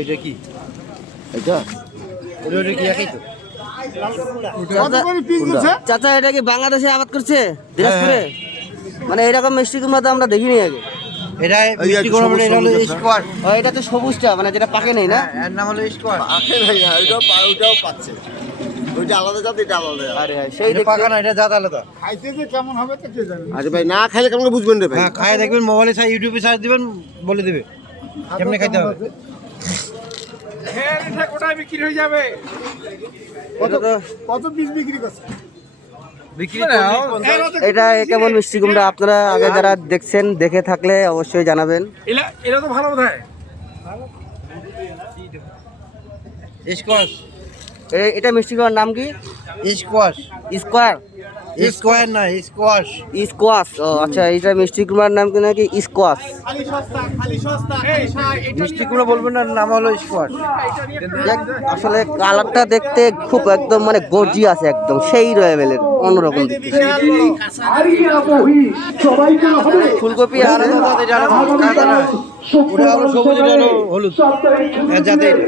এটা কি? এটা এটা কি একই তো? চাচা এটা কি বাংলাদেশে আবাদ করছে দিনাজপুরে? মানে এরকম মিষ্টি কুমড়া তো আমরা দেখিনি আগে। এটা মিষ্টি কুমড়া মানে এটা হলো স্কোয়াশ। ও এটা তো সবুজটা মানে যেটা পাকে নেই না? এর নাম হলো স্কোয়াশ। পাকে নাই, ওইটাও পাচ্ছে। ওইটা আলাদা জাত, এটা আলাদা জাত। আরে হ্যাঁ সেই এটা পাকা না, এটা জাত আলাদা। খাইতে যে কেমন হবে তো কে জানে। আরে ভাই না খাইলে কেমন করে বুঝবেন রে ভাই? হ্যাঁ, খায় দেখবেন, মোবাইলে ইউটিউবে সার্চ দিবেন, বলে দিবে কেমনে খাইতে হবে। এটা কোটায় বিক্রি হয়ে যাবে। এটা তো কত পিস বিক্রি করছে? বিক্রি এটা কেমন মিষ্টি কুমড়া আপনারা আগে যারা দেখছেন দেখে থাকলে অবশ্যই জানাবেন। এটা তো ভালো বোধহয়। স্কোয়াশ। এটা মিষ্টি কুমড়ার নাম কি? স্কোয়াশ। স্কোয়ার স্কোয়ার না, স্কোয়াশ। স্কোয়াশ। ও আচ্ছা, এটা মিষ্টি কুমড়ার নাম কি নাকি স্কোয়াশ? খালি সস্তা, খালি সস্তা। মিষ্টি কুমড়া বলবেন না, নাম হলো স্কোয়াশ। আসলে কালারটা দেখতে খুব একদম মানে গর্জিয়াস, একদম সেই লেভেলের অন্যরকম দেখতে। ফুলকপি আর এটা আলাদা, কাঁচা নয়। ওটা হলো সবুজ, এটা হলো হলুদ। এর জাতে এটা।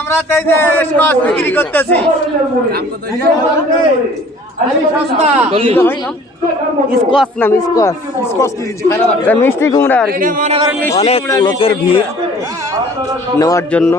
আমরা তাই যে স্কোয়াশ বিক্রি করতেছি। খালি সস্তা। স্কোয়াশ নাম, স্কোয়াশ। এটা মিষ্টি কুমড়া আর কি। অনেক লোকের ভিড় নেওয়ার জন্য।